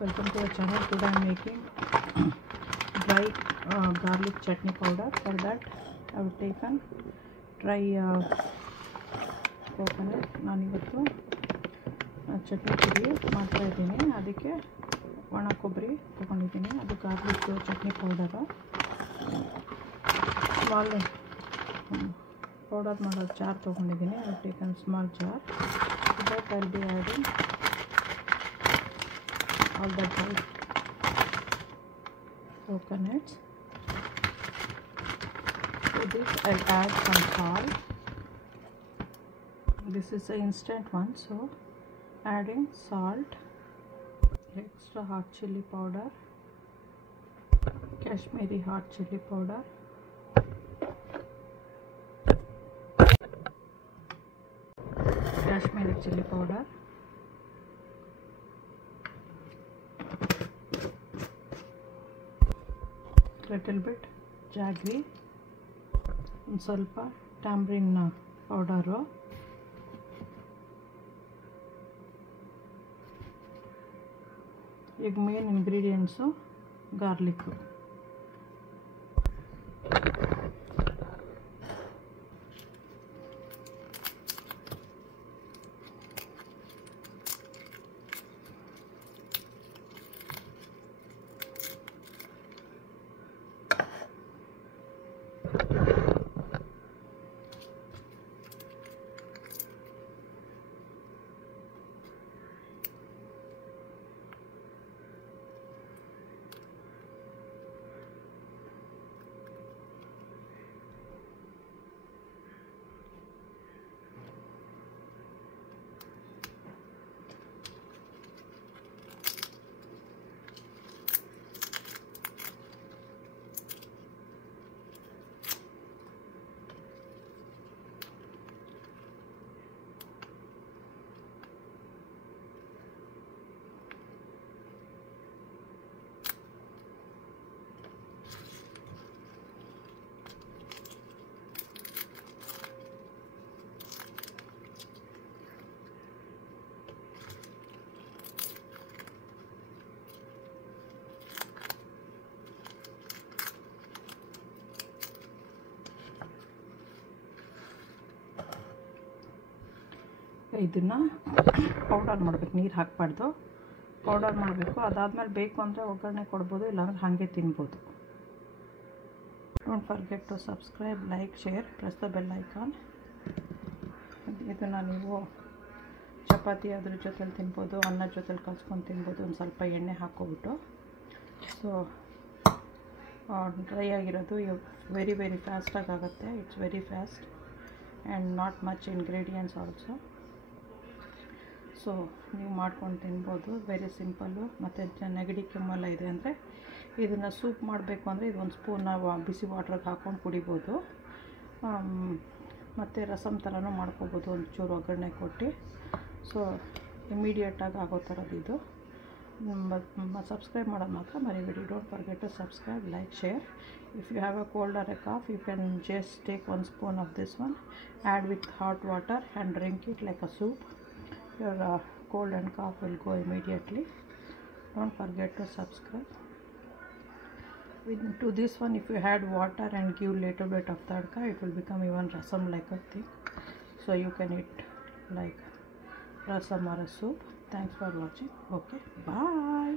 Welcome to the channel. Today I am making dry garlic chutney powder. For that I have taken dry coconut. ನಾನು ಇವತ್ತು ಚಟ್ನಿ ಪುಡಿ ಮಾಡ್ತಾ ಇದ್ದೀನಿ. ಅದಕ್ಕೆ ಒಣ ಕೊಬ್ಬರಿ ತಗೊಂಡಿದ್ದೀನಿ. ಅದು garlic chutney powder. Small powder ಮಾಡೋ ಜಾರ್ ತಗೊಂಡಿದ್ದೀನಿ. I have taken small jar. To that I will be adding all the dry coconuts. To this I'll add some salt. This is an instant one, so adding salt, extra hot chili powder, Kashmiri hot chili powder, Kashmiri chili powder, little bit jaggery, ಒಂದು ಸ್ವಲ್ಪ tamarind powder, ಈಗ main ingredients garlic. ಇದನ್ನು powder ಮಾಡಬೇಕು, ನೀರು ಹಾಕಬಾರ್ದು, powder ಮಾಡಬೇಕು. ಅದಾದಮೇಲೆ ಬೇಕು ಅಂದರೆ ಒಗ್ಗರಣೆ ಕೊಡ್ಬೋದು, ಇಲ್ಲಾಂದ್ರೆ ಹಾಗೆ ತಿನ್ಬೋದು. Don't forget to subscribe, like, share, press the bell icon. ಇದನ್ನು ನೀವು ಚಪಾತಿ ಅದ್ರ ಜೊತೆಲಿ ತಿನ್ಬೋದು, ಅನ್ನದ ಜೊತೆಲಿ ಕಲ್ಸ್ಕೊಂಡು ತಿನ್ಬೋದು. ಒಂದು ಸ್ವಲ್ಪ ಎಣ್ಣೆ ಹಾಕ್ಕೊಬಿಟ್ಟು. ಸೊ ಡ್ರೈ ಆಗಿರೋದು ವೆರಿ ವೆರಿ ಫಾಸ್ಟಾಗಿ ಆಗುತ್ತೆ. It's very fast and not much ingredients also. So ನೀವು ಮಾಡ್ಕೊಂಡು ತಿನ್ಬೋದು, ವೆರಿ ಸಿಂಪಲ್ಲು. ಮತ್ತು ನೆಗಡಿ ಕೆಮ್ಮೆಲ್ಲ ಇದೆ ಅಂದರೆ ಇದನ್ನು ಸೂಪ್ ಮಾಡಬೇಕು ಅಂದರೆ ಇದು ಒಂದು ಸ್ಪೂನ್ ಬಿಸಿ ವಾಟ್ರಿಗೆ ಹಾಕ್ಕೊಂಡು ಕುಡಿಬೋದು. ಮತ್ತು ರಸಮ್ ಥರನೂ ಮಾಡ್ಕೋಬೋದು, ಒಂಚೂರು ಒಗ್ಗರಣೆ ಕೊಟ್ಟು. ಸೊ ಇಮಿಡಿಯೇಟಾಗಿ ಆಗೋ ಥರದ್ದು ಇದು. ಸಬ್ಸ್ಕ್ರೈಬ್ ಮಾಡೋದು ಮಾತ್ರ ಮರಿಬೇಡಿ. Don't forget to subscribe, like, share. If you have a cold or a cough, you can just take 1 spoon of this one, add with hot water and drink it like a soup. Your cold and cough will go immediately. Don't forget to subscribe. To this one, if you add water and give little bit of tadka, it will become even rasam like a thing. So you can eat like rasam or a soup. Thanks for watching. Okay, bye.